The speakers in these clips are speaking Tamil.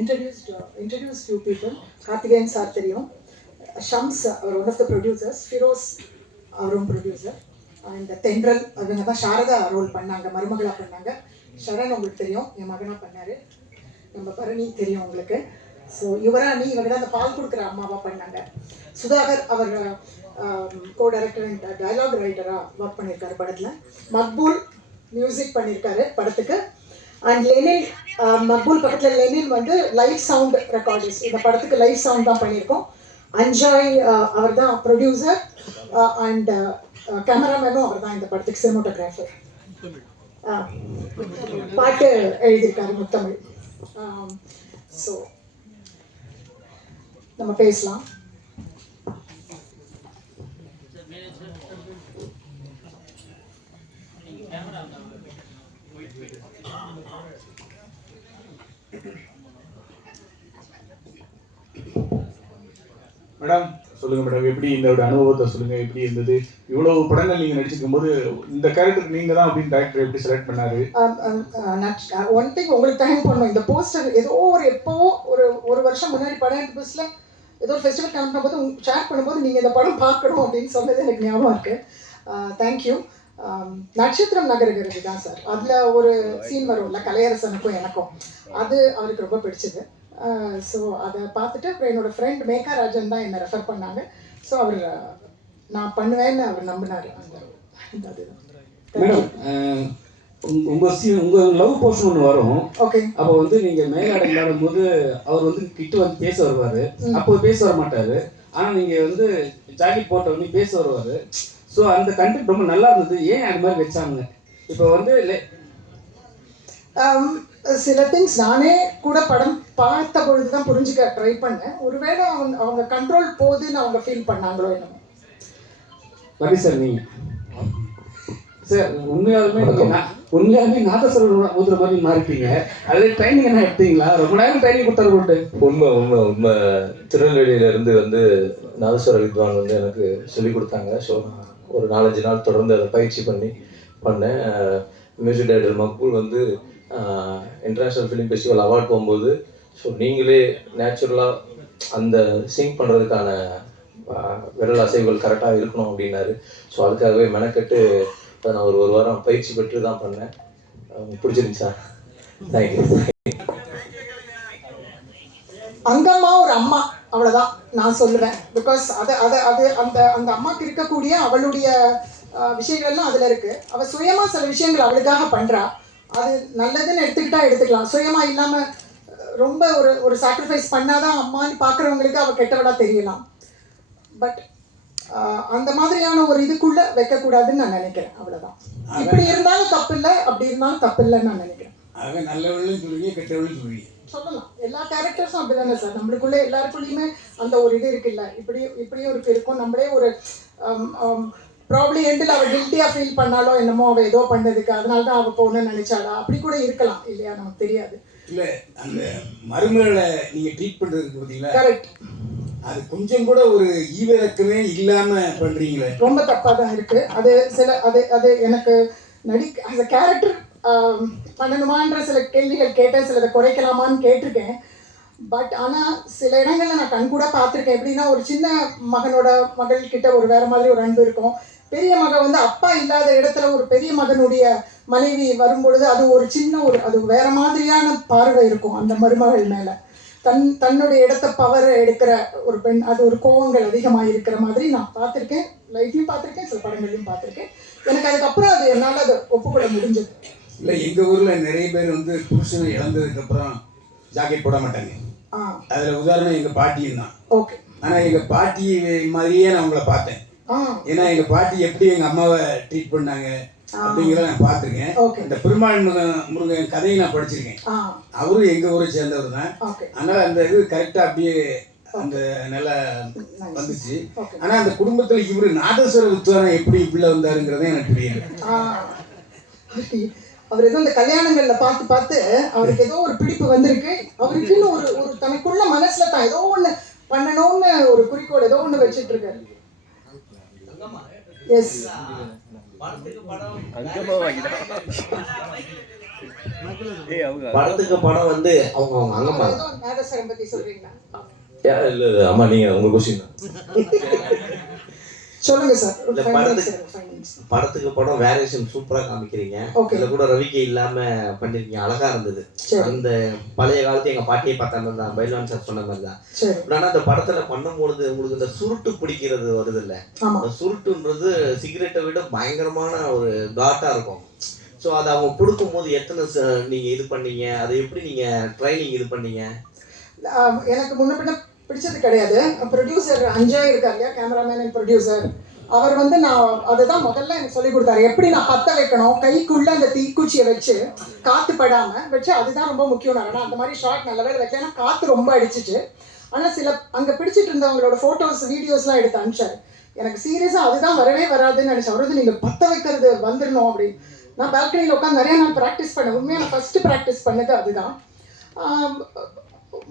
introduced uh, introduced few people. Karthikeyan sir தெரியும். ஷம்ஸ் அவர் one of the producers Firoz அவரும் ப்ரொடியூசர் அண்ட் தென்றல் அவங்க தான் சாரதா ரோல் பண்ணாங்க மருமகளாக பண்ணாங்க. ஷரண் உங்களுக்கு தெரியும் என் மகனாக பண்ணார். நம்ம பரணி தெரியும் உங்களுக்கு. ஸோ யுவராணி இவங்க தான் அந்த பால் கொடுக்குற அம்மாவாக பண்ணாங்க. சுதாகர் அவர் கோ டைரக்டர் அண்ட் டைலாக் ரைட்டராக ஒர்க் பண்ணியிருக்காரு படத்தில். மக்பூல் மியூசிக் பண்ணியிருக்காரு படத்துக்கு. அண்ட் லெனின் மக்பூல் பக்கத்தில் லெனின் வந்து லைவ் சவுண்ட் ரெக்கார்டிஸ் இந்த படத்துக்கு லைவ் சவுண்ட் தான் பண்ணியிருக்கோம். அஞ்சாய் அவர் தான் ப்ரொடியூசர் அண்ட் கேமராமேனும் அவர் தான் இந்த படத்துக்கு சினிமோட்டோகிராஃபர் பாட்டு எழுதியிருக்காரு முத்தமிழ். ஸோ நம்ம பேசலாம். மேடம் சொல்லுங்க மேடம் எப்படி இந்த அனுபவத்தை சொல்லுங்க எப்படி இருந்தது? இவ்வளவு படங்கள் நீங்க நடிச்சிருக்கும் போது இந்த கேரக்டர் நீங்க தான் அப்படின்னு டேரக்டர் எப்படி செலக்ட் பண்ணாரு? Um, um, uh, one thing uh, உங்களுக்கு தேங்க் பண்ணணும். இந்த போஸ்டர் ஏதோ ஒரு எப்போவோ ஒரு ஒரு வருஷம் முன்னாடி படம் எடுத்து பஸ்ஸில் ஏதோ ஒரு ஃபெஸ்டிவல் கிளம்பின போது ஷேர் பண்ணும்போது நீங்கள் இந்த படம் பார்க்கணும் அப்படின்னு சொன்னது எனக்கு ஞாபகம் இருக்கு. Uh, தேங்க்யூ um, நட்சத்திரம் நகருகிறது தான் சார் அதில் ஒரு சீன் வரும்ல கலையரசனுக்கும் எனக்கும். அது அவருக்கு ரொம்ப பிடிச்சது. ஸோ அதை பார்த்துட்டு அப்புறம் என்னோட ஃப்ரெண்ட் மேகா ராஜன் தான் என்னை ரெஃபர் பண்ணாங்க. ஸோ அவர் நான் பண்ணுவேன்னு அவர் நம்பினார். அந்த அந்த அதுதான் மேடம் உங்க- உங்க லவ் போர்ஷன் ஒன்று வரும். ஓகே அப்போ வந்து நீங்க மேலாடை விளையாடும் போது அவர் வந்து கிட்ட வந்து பேச வருவாரு. அப்போ பேச வர மாட்டாரு. ஆனா நீங்க வந்து ஜாக்கெட் போட்ட உடனே பேச வருவாரு. ஸோ அந்த கண்டென்ட் ரொம்ப நல்லா இருந்தது. ஏன் அது மாதிரி வச்சாங்க? இப்போ வந்து சில திங்ஸ் நானே கூட படம் பார்த்த பொழுது தான் புரிஞ்சுக்க ட்ரை பண்ணேன். ஒருவேளை அவங்க அவங்க கண்ட்ரோல் போகுதுன்னு அவங்க ஃபீல் பண்ணாங்களோ என்னமோ. ரவி சார் நீங்க. சார் உண்மையாலுமே உண்மையாலுமே நாதஸ்வரம் ஊதுற மாதிரி மாறிட்டீங்க. அதே ட்ரைனிங் என்ன எடுத்தீங்களா? ரொம்ப நேரம் ட்ரைனிங் கொடுத்தாரு போட்டு. உண்மை உண்மை உண்மை. திருநெல்வேலியில இருந்து வந்து நாதஸ்வர வித்வான் வந்து எனக்கு சொல்லி கொடுத்தாங்க. ஸோ நான் ஒரு நாலஞ்சு நாள் தொடர்ந்து அதை பயிற்சி பண்ணி பண்ணேன். மியூசிக் டைரக்டர் மக்பூல் வந்து இன்டர்நேஷ்னல் ஃபிலிம் ஃபெஸ்டிவல் அவார்ட் போகும்போது ஸோ நீங்களே நேச்சுரலாக அந்த சிங் பண்ணுறதுக்கான விரல் அசைவுகள் கரெக்டாக இருக்கணும் அப்படின்னாரு. ஸோ அதுக்காகவே மெனக்கெட்டு நான் ஒரு ஒரு வாரம் பயிற்சி பெற்று தான் பண்ணேன். பிடிச்சிருந்துச்சா? தேங்க்யூ அங்கம்மா ஒரு அம்மா அவ்வளோதான் நான் சொல்லுவேன். பிகாஸ் அதை அதை அது அந்த அந்த அம்மாவுக்கு இருக்கக்கூடிய அவளுடைய விஷயங்கள்லாம் அதில் இருக்குது அவள் சுயமாக சில விஷயங்கள் அவளுக்காக பண்ணுறா அது நல்லதுன்னு எடுத்துக்கிட்டா எடுத்துக்கலாம். சுயமா இல்லாம அஹ், ரொம்ப ஒரு ஒரு சாக்ரிஃபைஸ் பண்ணாதான் அம்மான்னு பாக்குறவங்களுக்கு அவ கெட்டவளா தெரியலாம். பட் அந்த மாதிரியான ஒரு இதுக்குள்ள வைக்கக்கூடாதுன்னு நான் நினைக்கிறேன். அவ்வளவுதான். இப்படி இருந்தாலும் தப்பு இல்லை அப்படி இருந்தாலும் தப்பு இல்லைன்னு நான் நினைக்கிறேன். ஆக நல்லவர்களும் சொல்லுவீங்க கெட்டவர்களும் சொல்லுவீங்க. சொல்லலாம். எல்லா கேரக்டர்ஸும் அப்படிதானே சார். நம்மளுக்குள்ள எல்லாருக்குள்ளேயுமே அந்த ஒரு இது இருக்குல்ல. இப்படி இப்படியும் இருக்கு. இருக்கும். நம்மளே ஒரு ப்ராப்ளி எண்டில் அவள் கில்ட்டியாக ஃபீல் பண்ணாலோ என்னமோ அவள் ஏதோ பண்ணதுக்கு அதனால தான் அவள் போகணும்னு நினைச்சாளா? அப்படி கூட இருக்கலாம். இல்லையா? நமக்கு தெரியாது. இல்ல அந்த மருமகளை நீங்க ட்ரீட் பண்றதுக்கு பார்த்தீங்களா கரெக்ட் அது கொஞ்சம் கூட ஒரு ஈவிரக்கமே இல்லாம பண்றீங்களே. ரொம்ப தப்பாக தான் இருக்கு. அது சில அது அது எனக்கு நடி அந்த கேரக்டர் பண்ணணுமான்ற சில கேள்விகள் கேட்டேன். சிலதை குறைக்கலாமான்னு கேட்டிருக்கேன். பட் ஆனால் சில இடங்கள்ல நான் கண் கூட பார்த்துருக்கேன். எப்படின்னா ஒரு சின்ன மகனோட மகள் கிட்ட ஒரு வேற மாதிரி ஒரு அன்பு இருக்கும். பெரிய மகன் வந்து அப்பா இல்லாத இடத்துல ஒரு பெரிய மகனுடைய மனைவி வரும்பொழுது அது ஒரு சின்ன ஒரு அது வேற மாதிரியான பார்வை இருக்கும் அந்த மருமகள் மேல. தன் தன்னுடைய இடத்த பவர் எடுக்கிற ஒரு பெண் அது ஒரு கோவங்கள் அதிகமாக இருக்கிற மாதிரி நான் பார்த்துருக்கேன் லைஃப்லையும் பார்த்துருக்கேன் சில படங்கள்லையும் பார்த்துருக்கேன். எனக்கு அதுக்கப்புறம் அது என்னால் அதை ஒப்புக்கொள்ள முடிஞ்சது. இல்ல எங்க ஊர்ல நிறைய பேர் வந்து புருஷனை இழந்ததுக்கு அப்புறம் ஜாக்கெட் போட மாட்டாங்க. ஆ. அதுல உதாரணம் எங்க பாட்டியும் தான். ஓகே. ஆனா எங்க பாட்டி மாதிரியே நான் உங்களை பார்த்தேன். ஏன்னா எங்க பாட்டி எப்படி எங்க அம்மாவை ட்ரீட் பண்ணாங்க அப்படிங்கிறத நான் பார்த்துருக்கேன். இந்த பெருமாள் முருகன் முருகன் கதையை நான் படிச்சிருக்கேன். அவரும் எங்க ஊரை சேர்ந்தவர் தான். அதனால அந்த இது கரெக்டா அப்படியே அந்த நல்லா வந்துச்சு. ஆனா அந்த குடும்பத்துல இவரு நாதஸ்வர வித்வானம் எப்படி இப்படி வந்தாருங்கிறதே எனக்கு புரியல. அவர் ஏதோ இந்த கல்யாணங்கள்ல பார்த்து பார்த்து அவருக்கு ஏதோ ஒரு பிடிப்பு வந்திருக்கு. அவருக்குன்னு ஒரு ஒரு தனக்குள்ள மனசுல தான் ஏதோ ஒண்ணு பண்ணணும்னு ஒரு குறிக்கோள் ஏதோ ஒண்ணு வச்சிட்டு இருக்காரு. எஸ் படத்துக்கு படம் வந்து அவங்க அவங்க அங்கம்மா. நாதஸ்வரம் பத்தி சொல்றீங்களா? இல்ல இல்ல அம்மா நீங்க உங்க கொஸ்டின் சொல்லுங்க சார். இந்த படத்துக்கு- படத்துக்கு படம் வேரியேஷன் சூப்பரா காமிக்கிறீங்க. இதுல கூட ரவிக்கு இல்லாம பண்ணிருக்கீங்க. அழகா இருந்தது. அந்த பழைய காலத்து எங்க பாட்டியை பார்த்த மாதிரி தான் பைல்வான் சார் சொன்ன மாதிரி தான். ஆனா அந்த படத்துல பண்ணும்பொழுது உங்களுக்கு இந்த சுருட்டு பிடிக்கிறது வருது இல்ல சுருட்டுன்றது சிகரெட்டை விட பயங்கரமான ஒரு காட்டா இருக்கும். ஸோ அதை அவங்க கொடுக்கும்போது எத்தனை நீங்க இது பண்ணீங்க? அதை எப்படி நீங்க ட்ரைனிங் இது பண்ணீங்க? எனக்கு முன்ன பின்ன பிடிச்சது கிடையாது. ப்ரொடியூசர் அஞ்சய் இருக்கார் இல்லையா கேமராமேன் அண்ட் ப்ரொடியூசர் அவர் வந்து நான் அதுதான் முதல்ல எனக்கு சொல்லி கொடுத்தாரு. எப்படி நான் பத்த வைக்கணும்? கைக்குள்ள அந்த தீக்குச்சியை வச்சு காத்து படாம வச்சு அதுதான் ரொம்ப முக்கியம் ஆனால் அந்த மாதிரி ஷார்ட் நல்ல வேலை வைக்கல ஏன்னா காத்து ரொம்ப அடிச்சிச்சு. ஆனால் சில அங்கே பிடிச்சிட்டு இருந்தவங்களோட ஃபோட்டோஸ் வீடியோஸ்லாம் எடுத்து அனுப்பிச்சாரு. எனக்கு சீரியஸாக அதுதான் வரவே வராதுன்னு நினச்சேன். அவரது நீங்கள் பத்த வைக்கிறது வந்துடணும் அப்படின்னு. நான் பால்கனியில் உட்காந்து நிறைய நாள் ப்ராக்டிஸ் பண்ணேன். உண்மையாக நான் ஃபஸ்ட்டு ப்ராக்டிஸ் பண்ணது அதுதான்.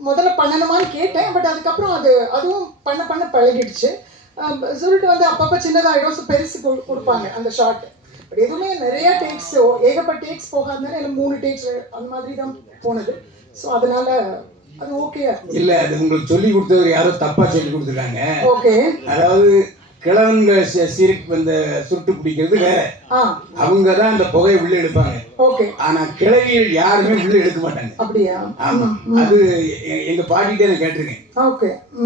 முதல்ல பண்ணணுமான்னு கேட்டேன் பட் அதுக்கப்புறம் அது அதுவும் பண்ண பண்ண பழகிடுச்சு. சொல்லிட்டு வந்து அப்பப்போ சின்னதாகிடும் ஸோ பெருசு கொடு- கொடுப்பாங்க அந்த ஷார்ட் பட் எதுவுமே நிறைய டேக்ஸ் ஏகப்பட்ட டேக்ஸ் போகாதனால எனக்கு மூணு டேக்ஸ் அந்த மாதிரி தான் போனது. ஸோ அதனால அது ஓகே இல்ல அது உங்களுக்கு சொல்லி கொடுத்தவர் யாரோ தப்பா சொல்லி கொடுத்துருக்காங்க. ஓகே அதாவது கிழவன்க சீருக்கு இந்த சுருட்டு பிடிக்கிறது வேற. அவங்க தான் அந்த புகையை உள்ள எடுப்பாங்க. ஆனா கிழவிகள் யாருமே உள்ள எடுக்க மாட்டாங்க. அப்படியா? ஆமா. அது எங்க பாட்டிகிட்டே நான் கேட்டிருக்கேன்.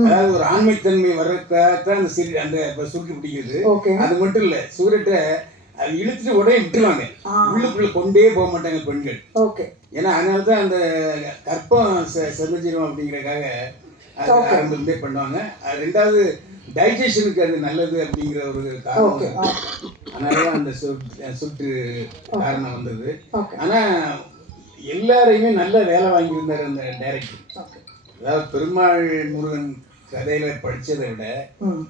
அதாவது ஒரு ஆண்மைத்தன்மை வர்றதுக்காகத்தான் அந்த சிறு அந்த சுருட்டு பிடிக்கிறது. அது மட்டும் இல்ல சூரட்டை அது இழுத்துட்டு உடனே விட்டுருவாங்க. உள்ளுக்குள்ள கொண்டே போக மாட்டாங்க பெண்கள். ஓகே. ஏன்னா அதனால தான் அந்த கற்பம் செதஞ்சிரும் Okay. ஆரம்பத்திலே பண்ணுவாங்க. ரெண்டாவது டைஜஷனுக்கு அது நல்லது அப்படிங்கிற ஒரு காரணம். அதனால தான் அந்த சுருட்டு காரணம் வந்தது. ஓகே ஆனா எல்லாரையுமே நல்ல வேலை வாங்கியிருந்தார் அந்த டைரக்டர் அதாவது பெருமாள் முருகன் கதையில படிச்சதை விட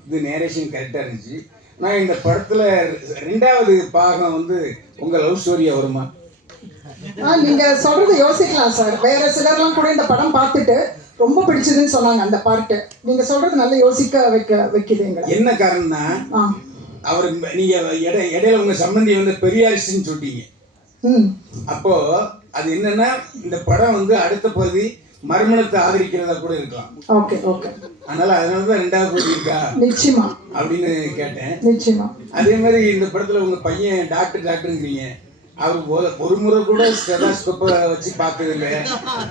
இது நேரேஷன் கரெக்டாக இருந்துச்சு. நான் இந்த படத்துல ரெண்டாவது பாகம் வந்து உங்க லவ் ஸ்டோரியா வருமா? நீங்க சொல்றது யோசிக்கலாம் சார். வேற சிலர்லாம் கூட இந்த படம் பார்த்துட்டு ரொம்ப பிடிச்சதுன்னு சொன்னாங்க அந்த பார்ட்டு நீங்க சொல்றது நல்ல யோசிக்க வைக்க வைக்குது எங்களை. என்ன காரணம்னா அவர் நீங்க இடை இடையில உங்க சம்பந்தி வந்து பெரியாரிஸ்ட்னு சொல்லிட்டீங்க. அப்போ அது என்னன்னா இந்த படம் வந்து அடுத்த பகுதி மறுமணத்தை ஆதரிக்கிறதா கூட இருக்கலாம். Okay okay. அதனால அதனால தான் ரெண்டாவது பகுதி இருக்கா? நிச்சயமா. அப்படின்னு கேட்டேன். நிச்சயமா. அதே மாதிரி இந்த படத்துல உங்க பையன் டாக்டர் டாக்டருங்கிறீங்க. அவர் ஒரு- ஒரு முறை கூட ஸ்டெதாஸ்கோப்பை வச்சு பார்த்தது இல்லை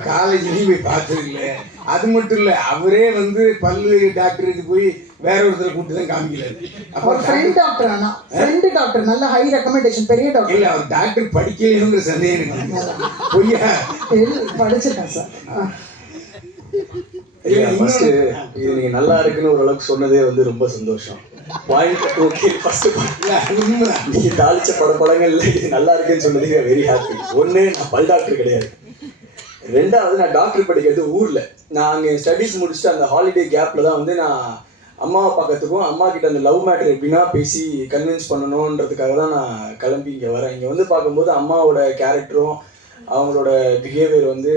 காலேஜ்லயும் போய் பார்த்தது இல்லை அது மட்டும் இல்லை அவரே வந்து பல்லு டாக்டருக்கு போய் வேற ஒருத்தரை கூப்பிட்டு தான் காமிக்கல அப்போ ஃப்ரெண்ட் டாக்டர் ஆனா. ஃப்ரெண்டு டாக்டர் நல்ல ஹை ரெக்கமெண்டேஷன் பெரிய டாக்டர் இல்ல அவர் டாக்டர் படிக்கலைங்கிற சந்தேகம் எனக்கு. பொய்யா? படிச்சிருக்கேன் சார். இது நீங்க நல்லா இருக்குன்னு ஓரளவுக்கு சொன்னதே வந்து ரொம்ப சந்தோஷம். பாயிண்ட் ஓகே ஃபர்ஸ்ட் நீங்க தாளிச்ச பட படங்கள்ல இது நல்லா இருக்குன்னு சொன்னதுக்கு வெரி ஹாப்பி ஒண்ணு நான் பல் டாக்டர் கிடையாது. ரெண்டாவது நான் டாக்டர் படிக்கிறது ஊர்ல. நான் அங்க ஸ்டடீஸ் முடிச்சுட்டு அந்த ஹாலிடே கேப்ல தான் வந்து நான் அம்மாவை பார்க்கறதுக்கும் அம்மா கிட்ட அந்த லவ் மேட்டர் எப்படின்னா பேசி கன்வின்ஸ் பண்ணணுன்றதுக்காக தான் நான் கிளம்பி இங்க வரேன். இங்க வந்து பார்க்கும்போது அம்மாவோட கேரக்டரும் அவங்களோட பிஹேவியர் வந்து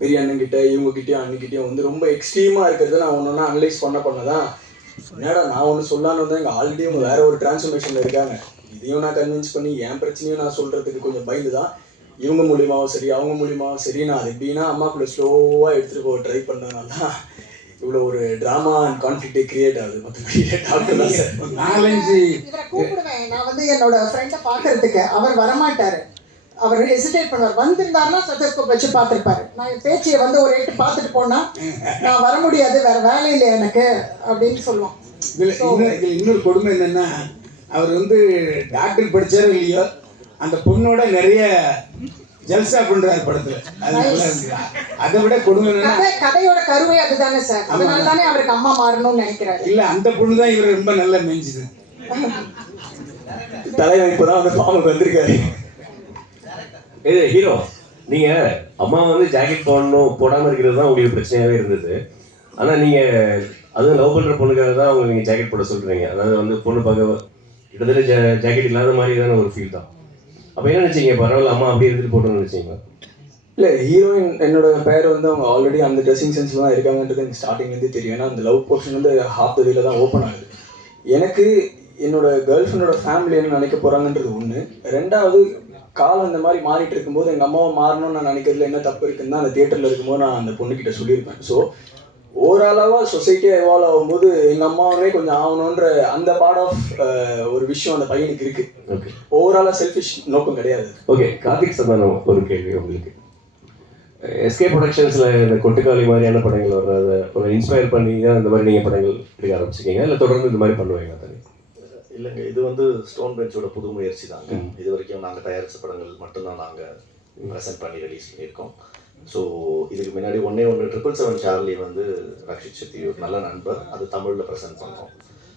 பெரிய அண்ணன்கிட்ட இவங்க கிட்டயும் அண்ணன்கிட்டயும் வந்து ரொம்ப எக்ஸ்ட்ரீமா இருக்கிறத நான் ஒன்று அனலைஸ் பண்ண பண்ணதான் என்னடா நான் ஒன்று சொல்லான்னு வந்தேன் எங்கள் ஆல்ரெடி அவங்க வேற ஒரு டிரான்ஸ்ஃபர்மேஷனில் இருக்காங்க. இதையும் நான் கன்வின்ஸ் பண்ணி என் பிரச்சனையும் நான் சொல்றதுக்கு கொஞ்சம் பயந்து தான் இவங்க மூலியமாவும் சரி அவங்க மூலியமாவும் சரி நான் அது எப்படின்னா அம்மாக்குள்ள ஸ்லோவாக எடுத்துகிட்டு போக ட்ரை பண்ணதுனால தான் இவ்வளோ ஒரு ட்ராமா அண்ட் கான்ஃபிளிக்டே கிரியேட் ஆகுது. மற்றபடி டாக்டர் தான் சார் நாலஞ்சு இவரை கூப்பிடுவேன். நான் வந்து என்னோட ஃப்ரெண்டை பார்க்கறதுக்கு. அவர் வரமாட்டாரு. அவர் ஹெசிடேட் பண்ணுவார் வந்திருந்தாருன்னா ஸ்டெத்தோஸ்கோப் வச்சு பார்த்துருப்பாரு. நான் என் பேச்சியை வந்து ஒரு எட்டு பார்த்துட்டு போனா நான் வர முடியாது வேற வேலை இல்லை எனக்கு அப்படின்னு சொல்லுவான். இதுல இன்னொரு கொடுமை என்னன்னா அவர் வந்து டாக்டர் படிச்சாரோ இல்லையோ அந்த பொண்ணோட நிறைய ஜல்சா பண்றாரு படத்துல. அது நல்லா இருக்கு. அதை விட கொடுமை கதையோட கருவை அதுதானே சார். அதனால தானே அவருக்கு அம்மா மாறணும்னு நினைக்கிறாரு. இல்ல அந்த பொண்ணு தான் இவர் ரொம்ப நல்லா மெஞ்சுது தலைவன் இப்போ தான் வந்து ஃபார்முக்கு வந்திருக்காரு. இது ஹீரோ நீங்க அம்மா வந்து ஜாக்கெட் போடணும் போடாம இருக்கிறது தான் உங்களுக்கு பிரச்சனையாவே இருந்தது. ஆனா நீங்க அதுவும் லவ் பண்ற பொண்ணுக்காக தான் அவங்க நீங்க ஜாக்கெட் போட சொல்றீங்க. அதாவது வந்து பொண்ணு பார்க்க கிட்டத்தட்ட ஜாக்கெட் இல்லாத மாதிரியான ஒரு ஃபீல் தான். அப்ப என்ன நினைச்சீங்க? பரவாயில்ல அம்மா அப்படியே எடுத்துட்டு போட்டோம்னு நினைச்சீங்க இல்லை ஹீரோயின் என்னோட பேர் வந்து அவங்க ஆல்ரெடி அந்த ட்ரெஸ்ஸிங் சென்ஸ்ல தான் இருக்காங்கன்றது எனக்கு ஸ்டார்டிங்லேருந்து தெரியும். ஏன்னா அந்த லவ் போர்ஷன் வந்து ஹாஃப் த வேல தான் ஓப்பன் ஆகுது. எனக்கு என்னோட கேர்ள் ஃப்ரெண்டோட ஃபேமிலி என்ன நினைக்க போகிறாங்கன்றது ஒன்று ரெண்டாவது காலம் இந்த மாதிரி மாறிட்டு இருக்கும்போது எங்கள் அம்மாவை மாறணும்னு நான் நினைக்கிறதுல என்ன தப்பு இருக்குன்னு அந்த தியேட்டரில் இருக்கும்போது நான் அந்த பொண்ணுக்கிட்ட சொல்லியிருப்பேன். ஸோ ஓவராலாக சொசைட்டியாக எவால்வ் ஆகும்போது எங்கள் அம்மாவே கொஞ்சம் ஆகணுன்ற அந்த பார்ட் ஆஃப் ஒரு விஷயம் அந்த பையனுக்கு இருக்கு. ஓகே ஓவராலாக செல்ஃபிஷ் நோக்கம் கிடையாது. ஓகே கார்த்திக் சந்தானம் ஒரு கேள்வி உங்களுக்கு. எஸ்கே ப்ரொடக்ஷன்ஸில் இந்த கொட்டுக்காளி மாதிரியான படங்கள் வர்றத ஒரு இன்ஸ்பயர் பண்ணி தான் இந்த மாதிரி நீங்கள் படங்கள் எடுக்க ஆரம்பிச்சிருக்கீங்க? இல்லை தொடர்ந்து இந்த மாதிரி பண்ணுவீங்க தனி? இல்லைங்க இது வந்து ஸ்டோன் பெஞ்சோட புது முயற்சி தாங்க. இது வரைக்கும் நாங்கள் தயாரித்த படங்கள் மட்டும்தான் நாங்கள் ப்ரெசென்ட் பண்ணி ரிலீஸ் பண்ணியிருக்கோம். ஸோ இதுக்கு முன்னாடி ஒன்றே ஒன்று ட்ரிபிள் செவன் சார்லி வந்து ரக்ஷித் செட்டி ஒரு நல்ல நண்பர். அது தமிழில் ப்ரெசென்ட் பண்ணோம்.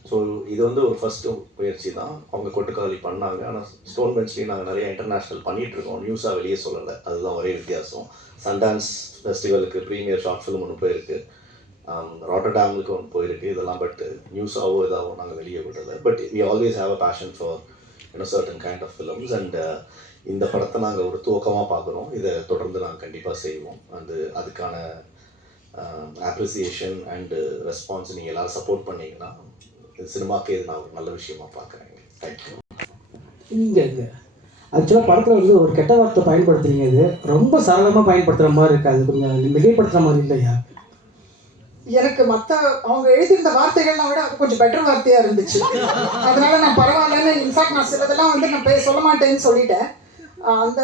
ஸோ இது வந்து ஒரு ஃபஸ்ட்டு முயற்சி தான். அவங்க கொட்டுக்காளி பண்ணாங்க. ஆனால் ஸ்டோன் பெஞ்ச்லேயும் நாங்கள் நிறைய இன்டர்நேஷ்னல் பண்ணிகிட்டு இருக்கோம் நியூஸாக வெளியே சொல்லலை. அதுதான் ஒரே வித்தியாசம். சன்டான்ஸ் ஃபெஸ்டிவலுக்கு ப்ரீமியர் ஷார்ட் ஃபிலிம் ஒன்று போயிருக்கு. Um, ராட்டர்டாமுக்கு ஒன்று போயிருக்கு இதெல்லாம் பட் நியூஸாவோ இதாகவோ நாங்கள் வெளியே விடுறது but we always have a passion for you know certain kind of films and இந்த படத்தை நாங்கள் ஒரு துவக்கமாக பார்க்குறோம். இதை தொடர்ந்து நாங்கள் கண்டிப்பாக செய்வோம். அது அதுக்கான அப்ரிசியேஷன் அண்டு ரெஸ்பான்ஸ் நீங்கள் எல்லாரும் சப்போர்ட் பண்ணீங்கன்னா சினிமாக்கே இது நான் ஒரு நல்ல விஷயமா பார்க்குறேன். தேங்க்யூ இங்கே இங்கே ஆக்சுவலாக படத்தில் வந்து ஒரு கெட்ட வார்த்தை பயன்படுத்துறீங்க அது ரொம்ப சரளமாக பயன்படுத்துகிற மாதிரி இருக்காது அது கொஞ்சம் மிகைப்படுத்துகிற மாதிரி இல்லையா? எனக்கு மற்ற அவங்க எழுதியிருந்த வார்த்தைகள்லாம் விட கொஞ்சம் பெட்டர் வார்த்தையா இருந்துச்சு. அதனால நான் பரவாயில்லன்னு இன்ஃபேக்ட் நான் சிலதெல்லாம் வந்து நான் போய் சொல்ல மாட்டேன்னு சொல்லிட்டேன். அந்த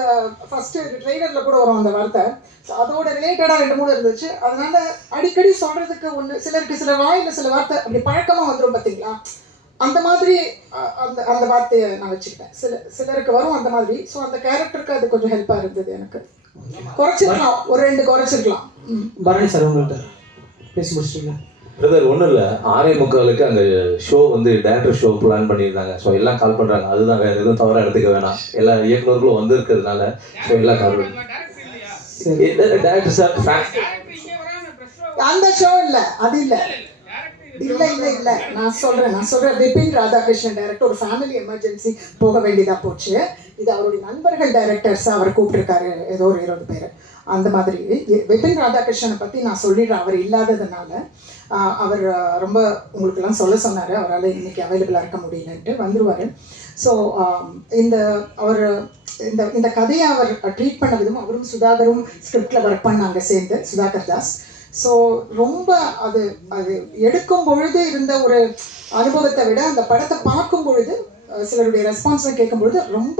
ஃபர்ஸ்ட் ட்ரெய்லரில் கூட வரும் அந்த வார்த்தை. அதோட ரிலேட்டடாக ரெண்டு மூணு இருந்துச்சு. அதனால அடிக்கடி சொல்றதுக்கு ஒன்று சிலருக்கு சில வாயில சில வார்த்தை அப்படி பழக்கமாக வந்துடும் பார்த்தீங்களா அந்த மாதிரி அந்த அந்த வார்த்தையை நான் வச்சுக்கிட்டேன். சில சிலருக்கு வரும் அந்த மாதிரி. ஸோ அந்த கேரக்டருக்கு அது கொஞ்சம் ஹெல்ப்பாக இருந்தது எனக்கு. குறைச்சிருக்கலாம். ஒரு ரெண்டு குறைச்சிருக்கலாம். பரணி சார் உங்கள்கிட்ட பேசி முடிச்சிட்டீங்களா பிரதர் ஒன்றும் இல்லை. ஆறே முக்காலுக்கு அங்கே ஷோ வந்து டேரக்டர் ஷோ பிளான் பண்ணியிருந்தாங்க. ஸோ எல்லாம் கால் பண்ணுறாங்க அதுதான் வேறு எதுவும் தவறாக எடுத்துக்க வேணாம். எல்லா இயக்குநர்களும் வந்திருக்கிறதுனால. ஸோ எல்லாம் கால் பண்ணி டேரக்டர் சார் அந்த ஷோ இல்ல. அது இல்ல. இல்ல இல்ல இல்ல. நான் சொல்றேன். நான் சொல்றேன். விபின் ராதாகிருஷ்ணன் டைரக்டர் ஒரு ஃபேமிலி எமர்ஜென்சி போக வேண்டியதா போச்சு. இது அவருடைய நண்பர்கள் டைரக்டர்ஸ் அவர் கூப்பிட்டிருக்காரு. ஏதோ ஒரு இருபது பேர். அந்த மாதிரி. விபின் ராதாகிருஷ்ணனை பற்றி நான் சொல்லிடுறேன். அவர் இல்லாததுனால அவர் ரொம்ப உங்களுக்கெல்லாம் சொல்ல சொன்னார். அவரால் இன்னைக்கு அவைலபிளாக இருக்க முடியலன்ட்டு வந்துருவாரு. ஸோ இந்த அவர் இந்த இந்த கதையை அவர் ட்ரீட் பண்ண விதம் அவரும் சுதாகரும் ஸ்கிரிப்டில் ஒர்க் பண்ணாங்க சேர்ந்து சுதாகர் தாஸ். ஸோ ரொம்ப அது அது எடுக்கும் பொழுது இருந்த ஒரு அனுபவத்தை விட அந்த படத்தை பார்க்கும் பொழுது சிலருடைய ரெஸ்பான்ஸை கேட்கும்பொழுது ரொம்ப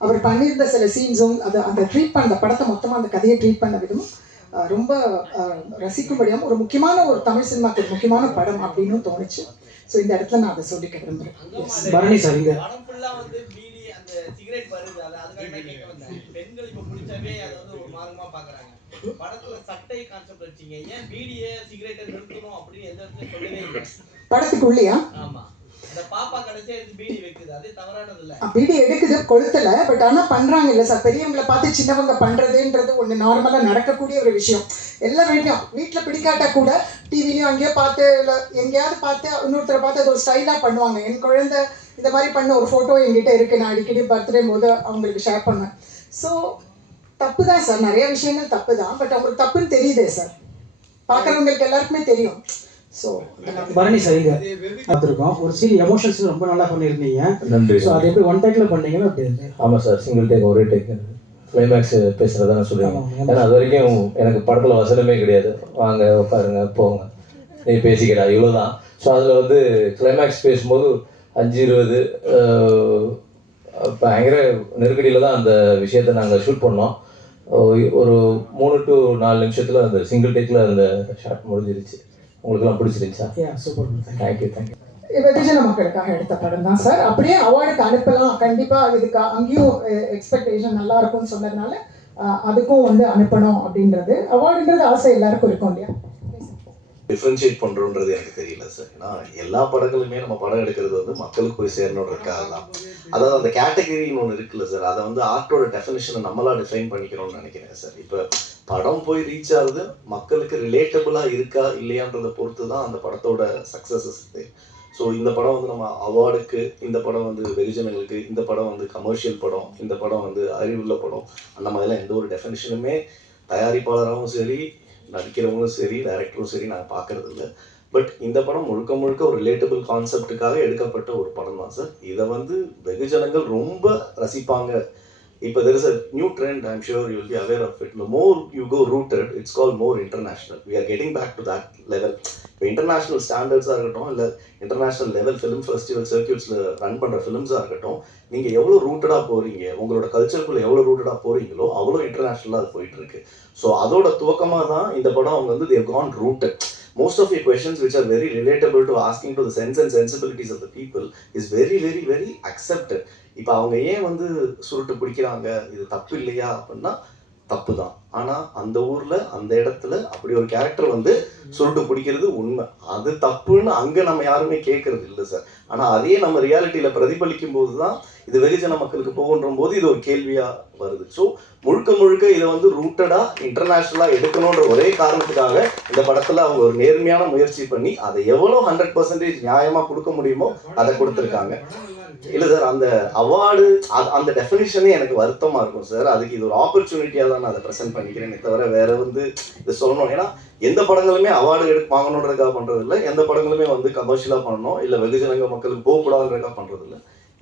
அவர் பண்ணியிருந்த சில சீன்ஸும் அது அந்த ட்ரீட் பண்ண அந்த படத்தை மொத்தமாக அந்த கதையை ட்ரீட் பண்ண விதமும் ரொம்ப அஹ், ரசிக்கும்படியாகவும் ஒரு முக்கியமான ஒரு தமிழ் சினிமாக்கு ஒரு முக்கியமான படம் அப்படின்னு தோணுச்சு. ஸோ இந்த இடத்துல நான் அதை சொல்லிக்க விரும்புகிறேன். பரணி சார் இங்கே. படம் ஃபுல்லா வந்து பீடி அந்த சிகரெட் வருது அது அதுக்காக கேட்க வந்தேன். பெண்கள் இப்ப அதை வந்து ஒரு மார்க்கமா பாக்குறாங்க படத்துல சட்டை கான்செப்ட் வச்சீங்க. ஏன் பீடிய சிகரெட்டை நிறுத்தணும் அப்படின்னு எந்த இடத்துல சொல்லவே இல்லை. படத்துக்குள்ளேயா ஆமா. பீடி எடுக்குது கொளுத்தல பட் ஆனா பண்றாங்க இல்ல சார். பெரியவங்களை பார்த்து சின்னவங்க பண்றதுன்றது ஒண்ணு நார்மலா நடக்கக்கூடிய ஒரு விஷயம். எல்லா வீட்லயும் வீட்டுல பிடிக்காட்டா கூட டிவிலையும் அங்கேயோ பார்த்து இல்ல எங்கேயாவது பார்த்து இன்னொருத்தரை பார்த்து அது ஒரு ஸ்டைலா பண்ணுவாங்க. என் குழந்தை இந்த மாதிரி பண்ண ஒரு போட்டோ என்கிட்ட இருக்கு. நான் அடிக்கடி பர்த்டே போது அவங்களுக்கு ஷேர் பண்ணேன் ஸோ தப்பு தான் சார். நிறைய விஷயங்கள் தப்பு தான் பட் அவங்களுக்கு தப்புன்னு தெரியுதே சார். பார்க்குறவங்களுக்கு எல்லாருக்குமே தெரியும். ஸோ பரணி சார் இங்கே பார்த்துருக்கோம். ஒரு சீன் எமோஷன்ஸ் ரொம்ப நல்லா பண்ணியிருந்தீங்க நன்றி. ஸோ அது எப்படி ஒன் டேக்கில் பண்ணீங்கன்னா அப்படி ஆமாம் சார் சிங்கிள் டேக் ஒரே டேக் கிளைமேக்ஸ் பேசுகிறதா நான் சொல்லுவேன். ஏன்னா அது வரைக்கும் எனக்கு படத்தில் வசனமே கிடையாது. வாங்க உட்காருங்க போங்க. நீ பேசிக்கிறா இவ்வளோதான் ஸோ அதில் வந்து கிளைமேக்ஸ் பேசும்போது அஞ்சு இருபது பயங்கர நெருக்கடியில் தான் அந்த விஷயத்தை நாங்கள் ஷூட் பண்ணோம். ஒரு மூணு டு நாலு நிமிஷத்தில் அந்த சிங்கிள் டேக்கில் அந்த ஷாட் முடிஞ்சிருச்சு. உங்களுக்குலாம் பிடிச்சிருந்துச்சா? சூப்பர் தேங்க்யூ தேங்க்யூ வெகுஜன மக்களுக்காக எடுத்த படம் தான் சார் அப்படியே அவார்டுக்கு அனுப்பலாம். கண்டிப்பா இதுக்கு அங்கேயும் எக்ஸ்பெக்டேஷன் நல்லா இருக்கும்னு சொன்னதுனால அதுக்கும் வந்து அனுப்பணும் அப்படின்றது. அவார்டுன்றது ஆசை எல்லாருக்கும் இருக்கும் இல்லையா? டிஃப்ரென்ஷியேட் பண்ணுறோன்றது எனக்கு தெரியல சார் ஏன்னா எல்லா படங்களுமே நம்ம படம் எடுக்கிறது வந்து மக்களுக்கு போய் சேரணுன்றதுக்காக தான் அதாவது அந்த கேட்டகரின்னு ஒன்று இருக்குல்ல சார் அதை வந்து ஆர்ட்டோட டெஃபினேஷனை நம்மளா டிஃபைன் பண்ணிக்கணும்னு நினைக்கிறேன் சார் இப்போ படம் போய் ரீச் ஆகுது மக்களுக்கு ரிலேட்டபுளாக இருக்கா இல்லையான்றதை பொறுத்து தான் அந்த படத்தோட சக்ஸஸஸ் ஸோ இந்த படம் வந்து நம்ம அவார்டுக்கு இந்த படம் வந்து வெகுஜனங்களுக்கு இந்த படம் வந்து கமர்ஷியல் படம் இந்த படம் வந்து அறிவுள்ள படம் அந்த மாதிரிலாம் எந்த ஒரு டெஃபினேஷனுமே தயாரிப்பாளராகவும் சரி நடிக்கிறவங்களும் சரி டைரக்டரும் சரி நான் பார்க்கறது இல்லை பட் இந்த படம் முழுக்க முழுக்க ஒரு ரிலேட்டபிள் கான்செப்டுக்காக எடுக்கப்பட்ட ஒரு படம் தான் சார் இதை வந்து வெகுஜனங்கள் ரொம்ப ரசிப்பாங்க. இப்போ there is a new trend I'm sure you will be aware of it more you go rooted it's call more international we are getting back to that level இப்போ இன்டர்நேஷ்னல் ஸ்டாண்டர்ட்ஸாக இருக்கட்டும் இல்லை இன்டர்நேஷனல் லெவல் ஃபிலிம் ஃபெஸ்டிவல் சர்க்கியூட்ஸில் ரன் பண்ணுற ஃபிலிம்ஸாக இருக்கட்டும் நீங்கள் எவ்வளோ ரூட்டடாக போகிறீங்க உங்களோட கல்ச்சருக்குள்ளே எவ்வளோ ரூட்டடாக போகிறீங்களோ அவ்வளோ இன்டர்நேஷனலாக அது போயிட்டு இருக்கு ஸோ அதோட துவக்கமாக தான் இந்த படம் அவங்க வந்து they've gone rooted most of your questions which are very relatable to asking to the sense and sensibilities of the people is very very very accepted. இப்போ அவங்க ஏன் வந்து சுருட்டு பிடிக்கிறாங்க? இது தப்பு இல்லையா? அப்படின்னா தப்பு தான் ஆனால் அந்த ஊரில் அந்த இடத்துல அப்படி ஒரு கேரக்டர் வந்து சுருட்டு பிடிக்கிறது உண்மை. அது தப்புன்னு அங்கே நம்ம யாருமே கேட்கறது இல்லை சார் ஆனால் அதே நம்ம ரியாலிட்டியில் பிரதிபலிக்கும் போது தான் இது வெகுஜன மக்களுக்கு போகுன்ற போது இது ஒரு கேள்வியாக வருது. ஸோ முழுக்க முழுக்க இதை வந்து ரூட்டடாக இன்டர்நேஷ்னலாக எடுக்கணுன்ற ஒரே காரணத்துக்காக இந்த படத்தில் அவங்க ஒரு நேர்மையான முயற்சி பண்ணி அதை எவ்வளோ ஹண்ட்ரட் பர்சன்டேஜ் நியாயமாக கொடுக்க முடியுமோ அதை கொடுத்துருக்காங்க. இல்லை சார் அந்த அவார்டு அந்த டெஃபினிஷனே எனக்கு வருத்தமாக இருக்கும் சார். அதுக்கு இது ஒரு ஆப்பர்ச்சுனிட்டியாக தான் நான் அதை ப்ரெசென்ட் பண்ணிக்கிறேனே தவிர வேற வந்து இதை சொல்லணும். ஏன்னா எந்த படங்களுமே அவார்டு எடுத்து வாங்கணுன்றதுக்காக பண்ணுறது இல்லை எந்த படங்களுமே வந்து கமர்ஷியலாக பண்ணணும். இல்லை வெகுஜனங்க மக்களுக்கு போகக்கூடாதுன்றதுக்காக பண்ணுறது இல்லை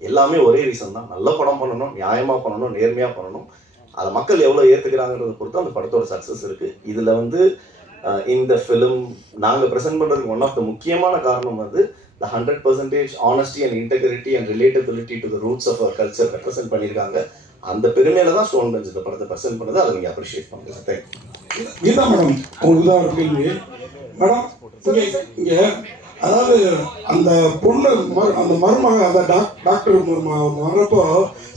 எல்லாமே ஒரே ரீசன் தான். நல்ல படம் பண்ணணும் நியாயமாக பண்ணணும் நேர்மையாக பண்ணணும். அதை மக்கள் எவ்வளோ ஏற்றுக்கிறாங்கிறத பொறுத்து அந்த படத்தோட சக்ஸஸ் இருக்குது இதில் வந்து இந்த ஃபிலிம் நாங்கள் ப்ரெசென்ட் பண்ணுறதுக்கு ஒன் ஆஃப் த முக்கியமான காரணம் வந்து the hundred percentage honesty and integrity and relatability to the roots of our culture represent பண்ணியிருக்காங்க அந்த பெருமையில தான் ஸ்டோன் பெஞ்ச் இந்த படத்தை ப்ரெசென்ட் பண்ணது. அதை நீங்கள் அப்ரிஷியேட் பண்ணுங்க. சார் தேங்க்யூ இல்லை மேடம் உங்களுக்கு தான் ஒரு கேள்வி மேடம் இங்கே அதாவது அந்த பொண்ணு அந்த மருமக அந்த டாக்டர் வர்றப்போ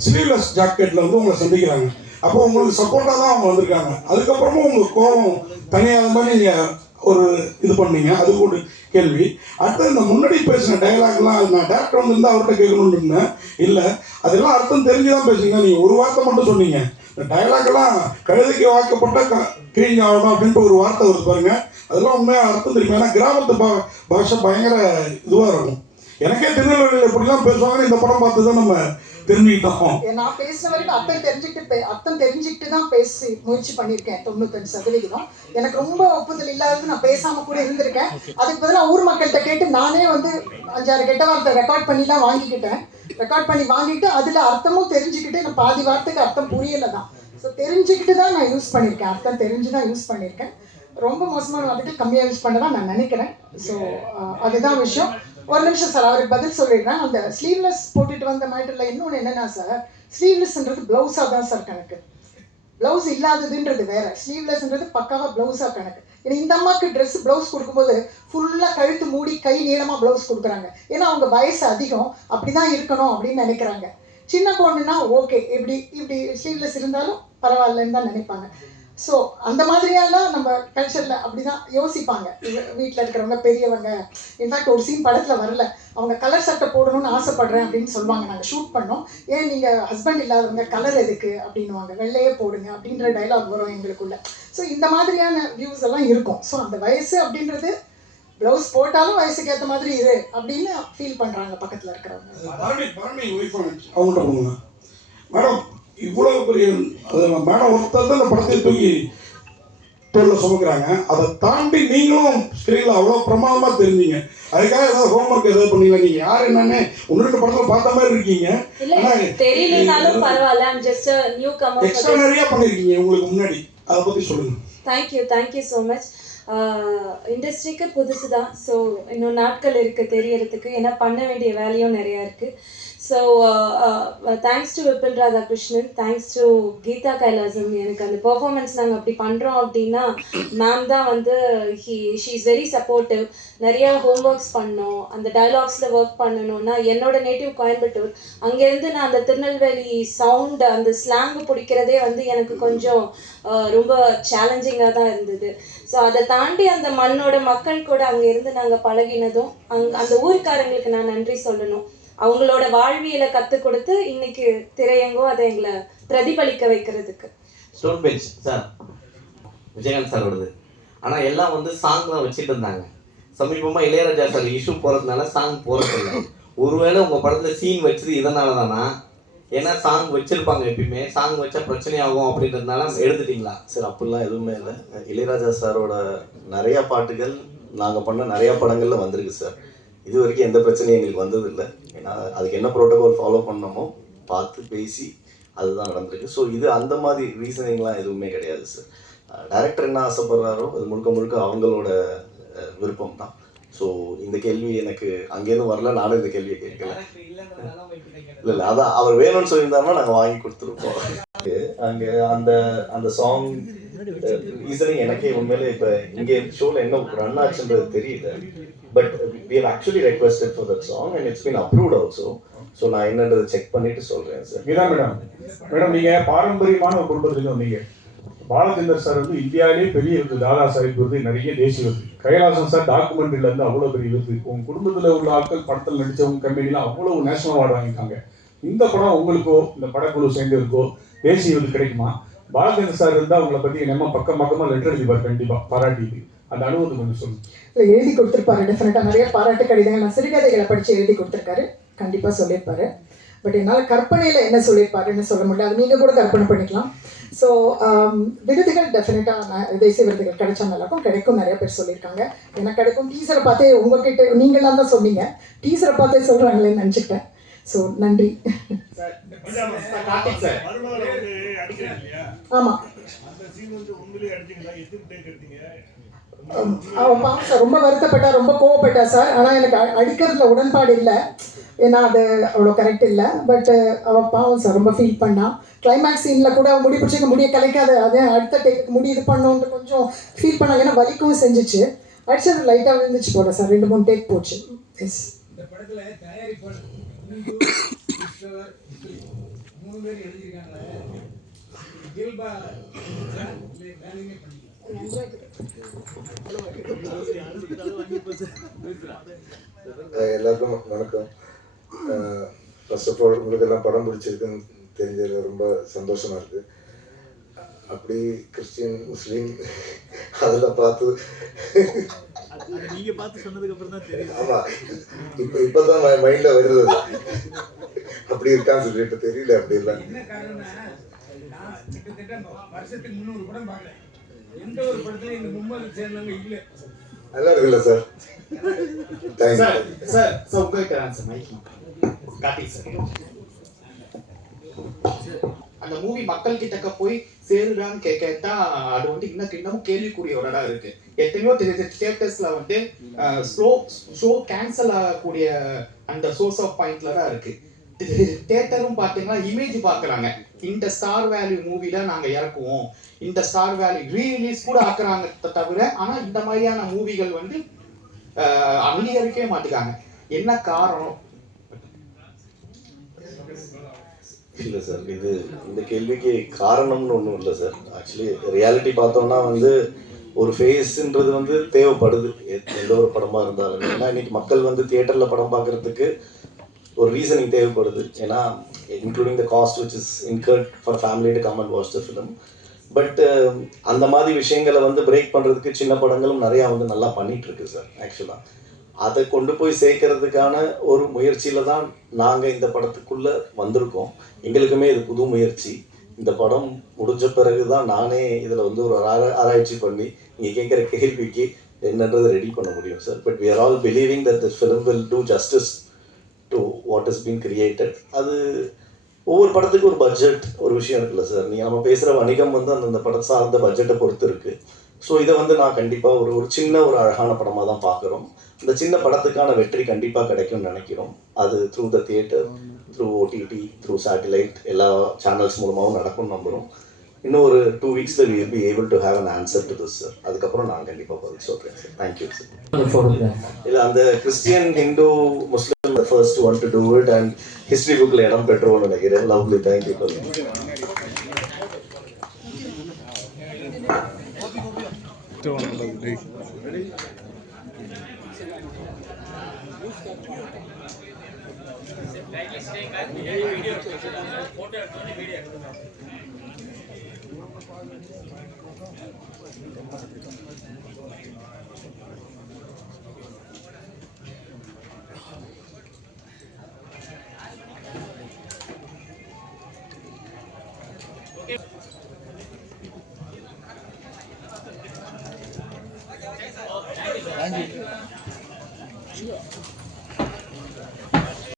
ஸ்லீவ்லெஸ் ஜாக்கெட்டில் வந்து உங்களை சந்திக்கிறாங்க. அப்போ உங்களுக்கு சப்போர்ட்டாக தான் அவங்க வந்திருக்காங்க. அதுக்கப்புறமும் உங்களுக்கு கோபம் தனியாக மாதிரி நீங்கள் ஒரு இது பண்ணீங்க. அது ஒரு கேள்வி. அடுத்து இந்த முன்னாடி பேசின டயலாக்லாம் நான் டேரக்டர் வந்து அவர்கிட்ட கேட்கணும்னு இருந்தேன். இல்லை அதெல்லாம் அர்த்தம் தெரிஞ்சு தான் பேசுங்க நீங்கள் ஒரு வார்த்தை மட்டும் சொன்னீங்க. இந்த டயலாக்லாம் கழுதைக்கு வாக்கப்பட்ட க கிரீங் ஆகணும் அப்படின்ட்டு ஒரு வார்த்தை வருது பாருங்க. அதெல்லாம் உண்மையாக அர்த்தம் தெரியும்? ஏன்னா கிராமத்து பா பாஷை பயங்கர இதுவாக இருக்கும். எனக்கே திருநெல்வேலியில் எப்படிலாம் பேசுவாங்கன்னு இந்த படம் பார்த்து தான் நம்ம தெரிஞ்சுக்கிட்டோம். நான் பேசின வரைக்கும் அர்த்தம் தெரிஞ்சுக்கிட்டு அர்த்தம் தெரிஞ்சுக்கிட்டு தான் பேசி முயற்சி பண்ணியிருக்கேன் தொண்ணூத்தஞ்சு சதவீதம் எனக்கு ரொம்ப ஒப்புதல் இல்லாதது நான் பேசாம கூட இருந்திருக்கேன். அதுக்கு பதிலாக ஊர் மக்கள்கிட்ட கேட்டு நானே வந்து அஞ்சாறு கெட்ட வார்த்தை ரெக்கார்ட் பண்ணிலாம் வாங்கிக்கிட்டேன். ரெக்கார்ட் பண்ணி வாங்கிட்டு அதில் அர்த்தமும் தெரிஞ்சுக்கிட்டு நான் பாதி வார்த்தைக்கு அர்த்தம் புரியலை தான் ஸோ தெரிஞ்சுக்கிட்டு தான் நான் யூஸ் பண்ணியிருக்கேன். அர்த்தம் தெரிஞ்சு தான் யூஸ் பண்ணியிருக்கேன். ரொம்ப மோசமான வார்த்தைகள் கம்மியாக யூஸ் பண்ண தான் நான் நினைக்கிறேன். ஸோ அதுதான் விஷயம். ஒரு நிமிஷம் சார் அவருக்கு பதில் சொல்லிடுறேன். அந்த ஸ்லீவ்லெஸ் போட்டுட்டு வந்த மேட்டரில் இன்னொன்று என்னென்னா சார் ஸ்லீவ்லெஸ்ன்றது ப்ளவுஸாக தான் சார் கணக்கு. ப்ளவுஸ் இல்லாததுன்றது வேற. ஸ்லீவ்லெஸ்ன்றது பக்காவாக ப்ளவுஸாக கணக்கு. ஏன்னா இந்த அம்மாவுக்கு ட்ரெஸ் ப்ளவுஸ் கொடுக்கும்போது ஃபுல்லாக கழுத்து மூடி கை நீளமாக ப்ளவுஸ் கொடுக்குறாங்க. ஏன்னா அவங்க வயசு அதிகம். அப்படி தான் இருக்கணும் அப்படின்னு நினைக்கிறாங்க. சின்ன பொண்ணுன்னா ஓகே இப்படி இப்படி ஸ்லீவ்லெஸ் இருந்தாலும் பரவாயில்லன்னு தான் நினைப்பாங்க. ஸோ அந்த மாதிரியெல்லாம் நம்ம கல்ச்சரில் அப்படி தான் யோசிப்பாங்க. வீட்டில் இருக்கிறவங்க பெரியவங்க. இன்ஃபேக்ட் ஒரு சீன் படத்தில் வரல. அவங்க கலர் சட்டை போடணும்னு ஆசைப்படுறேன் அப்படின்னு சொல்லுவாங்க. நாங்கள் ஷூட் பண்ணோம். ஏன் நீங்கள் ஹஸ்பண்ட் இல்லாதவங்க கலர் எதுக்கு அப்படின்னுவாங்க. வெள்ளையே போடுங்க அப்படின்ற டைலாக் வரும் எங்களுக்குள்ள. ஸோ இந்த மாதிரியான வியூஸ் எல்லாம் இருக்கும். ஸோ அந்த வயசு அப்படின்றது ப்ளவுஸ் போட்டாலும் வயசுக்கு ஏற்ற மாதிரி இரு அப்படின்னு ஃபீல் பண்ணுறாங்க பக்கத்தில் இருக்கிறவங்க. அவங்கள்ட்ட மேடம் இவ்வளவு பெரிய மேடம் ஒருத்தர் இந்த படத்தை தூக்கி தோளில் சுமக்கிறாங்க. அதை தாண்டி நீங்களும் ஸ்க்ரீனில் அவ்வளோ பிரமாதமாக தெரிஞ்சீங்க. அதுக்காக ஏதாவது ஹோம்ஒர்க் ஏதாவது பண்ணீங்களா? நீங்கள் யார் என்னன்னு ஒன்று ரெண்டு படத்தில் பார்த்த மாதிரி இருக்கீங்க. தெரியலனாலும் பரவாயில்ல. I'm just new extra comer நிறையா பண்ணியிருக்கீங்க உங்களுக்கு முன்னாடி. அதை பற்றி சொல்லுங்கள் தேங்க்யூ தேங்க்யூ ஸோ மச் இண்டஸ்ட்ரிக்கு புதுசு தான் ஸோ இன்னும் நாட்கள் இருக்குது தெரியறதுக்கு. ஏன்னா பண்ண வேண்டிய வேலையும் நிறையா இருக்குது so thanks to Vipin Radhakrishnan thanks to Geetha Kailasam எனக்கு அந்த பெர்ஃபார்மன்ஸ் நாங்கள் அப்படி பண்ணுறோம் அப்படின்னா மேம் தான் வந்து he she is very supportive நிறைய ஹோம்ஒர்க்ஸ் பண்ணோம். அந்த டைலாக்ஸில் ஒர்க் பண்ணணும்னா என்னோட நேட்டிவ் கோயம்புத்தூர் அங்கேருந்து நான் அந்த திருநெல்வேலி சவுண்ட் அந்த ஸ்லாங்கு பிடிக்கிறதே வந்து எனக்கு கொஞ்சம் uh, ரொம்ப சேலஞ்சிங்காக தான் இருந்தது. ஸோ அதை தாண்டி அந்த மண்ணோட மக்கள் கூட அங்கேருந்து நாங்கள் பழகினதும் அங் அந்த ஊருக்காரங்களுக்கு நான் நன்றி சொல்லணும். அவங்களோட வாழ்வியலை கற்றுக் கொடுத்து இன்னைக்கு திரையங்கோ அதை எங்களை பிரதிபலிக்க வைக்கிறதுக்கு. ஸ்டோன் பெஞ்ச் சார் விஜயகாந்த் சாரோடது ஆனால் எல்லாம் வந்து சாங் தான் வச்சுட்டு இருந்தாங்க. சமீபமாக இளையராஜா சார் இஷ்யூ போகிறதுனால சாங் போகிறதில்ல ஒருவேளை உங்கள் படத்தில் சீன் வச்சது இதனால தானா? ஏன்னா சாங் வச்சிருப்பாங்க எப்பயுமே. சாங் வச்சா பிரச்சனை ஆகும் அப்படின்றதுனால எடுத்துட்டீங்களா? சார் அப்படிலாம் எதுவுமே இல்லை. இளையராஜா சாரோட நிறைய பாட்டுகள் நாங்கள் பண்ண நிறைய படங்களில் வந்திருக்கு சார் இது வரைக்கும் எந்த பிரச்சனையும் எங்களுக்கு வந்ததில்லை. ஏன்னா அதுக்கு என்ன ப்ரோட்டோகால் ஃபாலோ பண்ணோமோ பார்த்து பேசி அதுதான் நடந்திருக்கு. ஸோ இது அந்த மாதிரி ரீசனிங்லாம் எதுவுமே கிடையாது சார் டைரக்டர் என்ன ஆசைப்படுறாரோ அது முழுக்க முழுக்க அவங்களோட விருப்பம் தான் ஸோ இந்த கேள்வி எனக்கு அங்கேருந்து வரல நானும் இந்த கேள்வியை கேட்கல. இல்லை இல்லை அதான் அவர் வேணும்னு சொல்லியிருந்தாருன்னா நாங்கள் வாங்கி கொடுத்துருப்போம். அங்கே அந்த அந்த சாங் ரீசனிங் எனக்கே உண்மையிலே இப்போ இங்கே ஷோவில் என்ன ரன் ஆச்சுன்றது தெரியல. But we have actually requested for that song and it's been approved also so நான் என்னன்றதை செக் பண்ணிட்டு சொல்கிறேன் சார் கீதா மேடம் மேடம் நீங்க பாரம்பரியமான ஒரு குடும்பத்துல வந்தீங்க. பாலச்சந்தர் சார் வந்து இந்தியாவிலே பெரிய விருது தாதா சாஹிப் விருது நிறைய தேசிய விருது. கைலாசம் சார் டாக்குமெண்ட்ரில இருந்து அவ்வளவு பெரிய விருது. உங்க குடும்பத்துல உள்ள ஆட்கள் படத்தில் நடிச்சவங்க கம்பெனிலாம் அவ்வளவு நேஷனல் அவார்டு வாங்கியிருக்காங்க. இந்த படம் உங்களுக்கோ இந்த படக்குழு சேர்ந்தவருக்கோ தேசிய விருது கிடைக்குமா? பாலச்சந்திர சார் இருந்தால் உங்களை பற்றி நம்ம பக்கம் பக்கமாக லெட்டர் எழுதிப்பார் கண்டிப்பாக பாராட்டிட்டு. அந்த அனுபவத்தை கொஞ்சம் சொல்லுங்க. இல்லை எழுதி கொடுத்துருப்பாரு டெஃபினட்டாக நிறைய பாராட்டு கடிதங்கள் நான் சிறுகதைகளை படித்து எழுதி கொடுத்துருக்காரு. கண்டிப்பாக சொல்லியிருப்பாரு. பட் என்னால் கற்பனையில் என்ன சொல்லியிருப்பாருன்னு சொல்ல முடியல. அது நீங்கள் கூட கற்பனை பண்ணிக்கலாம். ஸோ um, விருதுகள் டெஃபினட்டாக தேசிய விருதுகள் கிடைச்சா நல்லாயிருக்கும். கிடைக்கும் நிறைய பேர் சொல்லியிருக்காங்க. எனக்கு கிடைக்கும். டீசரை பார்த்தே உங்ககிட்ட நீங்களாம் தான் சொன்னீங்க. டீசரை பார்த்தே சொல்கிறாங்களேன்னு நினச்சிக்கிட்டேன். ஸோ நன்றி. கார்த்திக் சார் ஆமாம் பாவம் சார் ரொம்ப வருத்தப்பட்டா ரொம்ப கோவப்பட்டா சார். ஆனால் எனக்கு அடிக்கிறதுல உடன்பாடு இல்லை. ஏன்னா அது அவ்வளோ கரெக்ட் இல்லை. பட் அவள் பாவம் சார் ரொம்ப ஃபீல் பண்ணா. கிளைமேக்ஸ் சீனில் கூட முடி பிடிச்சிக்க முடிய கலைக்காது அதே அடுத்த டேக்கு முடி இது பண்ணோன்ட்டு கொஞ்சம் ஃபீல் பண்ணாங்க ஏன்னா வலிக்கவும் செஞ்சுச்சு. அடிச்சது லைட்டாக விழுந்துச்சு போட சார். ரெண்டு மூணு டேக் போச்சு. எஸ் இந்து, கிறிஸ்தவர், மூணு பேர் எழுதியிருக்காங்களே இயல்பா வேலையுமே எல்லாருக்கும் வணக்கம். ஃபர்ஸ்ட் ஆஃப் ஆல் உங்களுக்கு எல்லாம் படம் பிடிச்சிருக்குன்னு தெரிஞ்சதில் ரொம்ப சந்தோஷமா இருக்கு. அப்படி கிறிஸ்டின் முஸ்லீம் அதெல்லாம் பார்த்து நீங்க பார்த்து சொன்னதுக்கு அப்புறம் தான் தெரியும் ஆமா. இப்போ இப்போ தான் மைண்டில் வருது. அப்படி இருக்கான்னு சொல்லிட்டு தெரியல அப்படி இல்லை. என்ன காரணம்னா நான் கிட்டத்தட்ட வருஷத்துக்கு முந்நூறு படம் பார்க்குறேன். எந்த ஒரு படத்துலையும் இந்த மும்மது சேர்ந்தவங்க இல்லை. நல்லா இருக்குல்ல சார்? சார் சார் சார் உங்ககிட்ட ஆன்சர் மைக் கார்த்திக் சார் அந்த மூவி மக்கள் கிட்டக்க போய் சேருதான்னு கே கேட்டா அது வந்து இன்னும் இன்னமும் கேள்விக்குரிய ஒரு இடம் இருக்கு எத்தனையோ ஸ்டேட்டஸ்ல வந்து ஸ்லோ ஷோ கேன்சல் ஆகக்கூடிய அந்த சோர்ஸ் ஆஃப் பாயிண்ட்ல தான் இருக்கு தேட்டரும் பார்த்தீங்கன்னா இமேஜ் பார்க்குறாங்க இந்த ஸ்டார் வேல்யூ மூவி தான் நாங்கள் இறக்குவோம். இந்த ஸ்டார் வேல்யூ ரீரிலீஸ் கூட ஆக்குறாங்க தவிர ஆனால் இந்த மாதிரியான மூவிகள் வந்து அங்கீகரிக்கவே மாட்டுக்காங்க. என்ன காரணம்? இல்லை சார் இது இந்த கேள்விக்கு காரணம்னு ஒன்றும் இல்லை சார் ஆக்சுவலி ரியாலிட்டி பார்த்தோம்னா வந்து ஒரு ஃபேஸ்ன்றது வந்து தேவைப்படுது. எந்த ஒரு படமாக இருந்தாலும். ஏன்னா இன்னைக்கு மக்கள் வந்து தியேட்டரில் படம் பார்க்குறதுக்கு ஒரு ரீசனிங் தேவைப்படுது. ஏன்னா including the cost which is incurred for family to come and watch the film but அந்த மாதிரி விஷயங்களை வந்து பிரேக் பண்ணுறதுக்கு சின்ன படங்களும் நிறையா வந்து நல்லா பண்ணிகிட்ருக்கு சார் ஆக்சுவலாக அதை கொண்டு போய் சேர்க்கறதுக்கான ஒரு முயற்சியில தான் நாங்கள் இந்த படத்துக்குள்ள வந்திருக்கோம். எங்களுக்குமே இது புது முயற்சி. இந்த படம் முடிஞ்ச பிறகு தான் நானே இதில் வந்து ஒரு ஆராய்ச்சி பண்ணி நீங்கள் கேட்குற கேள்விக்கு என்னன்றதை ரெடி பண்ண முடியும் sir but we all believing that this film will do justice to what is been created அது ஒவ்வொரு படத்துக்கு ஒரு பட்ஜெட் ஒரு விஷயம் இருக்குல்ல சார் நீங்கள் நம்ம பேசுகிற வணிகம் வந்து அந்தந்த படம் சார்ந்த பட்ஜெட்டை பொறுத்து இருக்குது ஸோ இதை வந்து நான் கண்டிப்பாக ஒரு ஒரு சின்ன ஒரு அழகான படமாக தான் பார்க்குறோம். இந்த சின்ன படத்துக்கான வெற்றி கண்டிப்பாக கிடைக்கும்னு நினைக்கிறோம். அது through the theatre through OTT through satellite எல்லா சேனல்ஸ் மூலமாகவும் நடக்கும்னு நம்புகிறோம் இன்னும் ஒரு two வீக்ஸில் we will be able to have an answer to this sir அதுக்கப்புறம் நான் கண்டிப்பாக பதில் சொல்கிறேன் சார் தேங்க்யூ சார் இல்லை அந்த Christian Hindu Muslim first one to do it and history புக்கில் இடம் பெற்றோம்னு நினைக்கிறேன். Lovely thank you photo